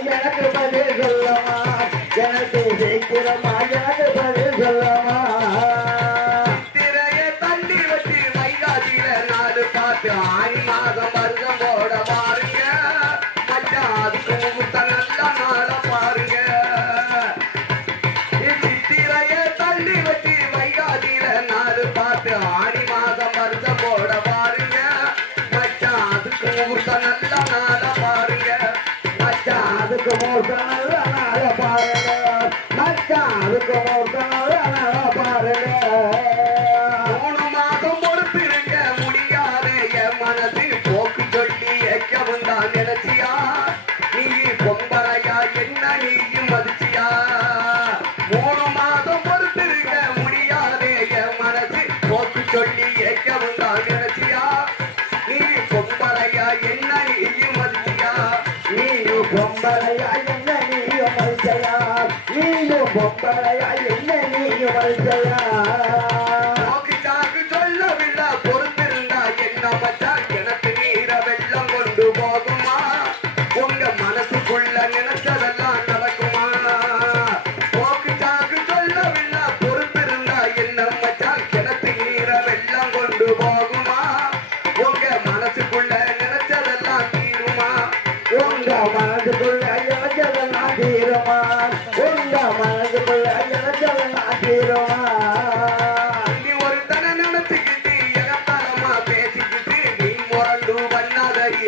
哎呀，那可不得了！இருக்குமோ கனவு பாருங்க மக்கா இருக்குமோ கனவு பாருங்க மூணு மாதம் பொறுத்திருக்க முடியாது என் மனதில் போக்கு சொல்லி எக்கவும் தான் நினைச்சியா? நீ பொம்பரையா என்ன பொம்பளையா என்ன நீ வருஷயா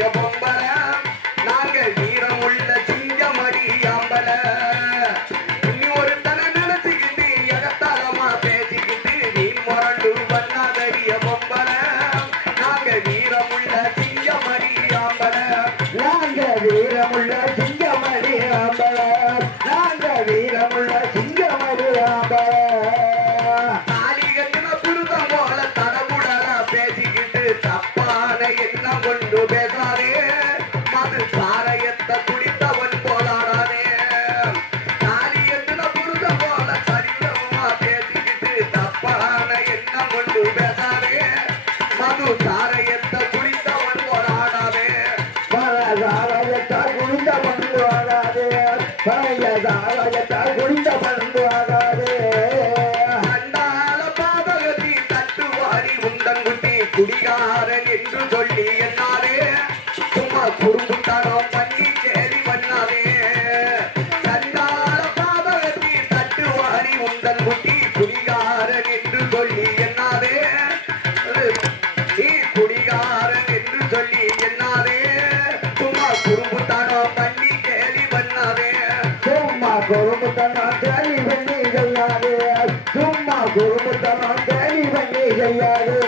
প্রিয় বন্ধু பழைய தாரகத்தால் குடித்த பந்து ஆகாது அண்டால பாதகதி தட்டுவாரி உண்டங்குட்டி குடிகாரன் என்று சொல்லி என்னாலே சும்மா குறும்புட்டாரோ பண்ணி கேலி பண்ணாலே அண்டால பாதகதி தட்டுவாரி உண்டங்குட்டி குடிகாரன் என்று சொல்லி என்னாலே நீ குடிகாரன் என்று சொல்லி என்னாலே గోపతమ్మ కానీ ఇవన్నీ చెయ్యాలి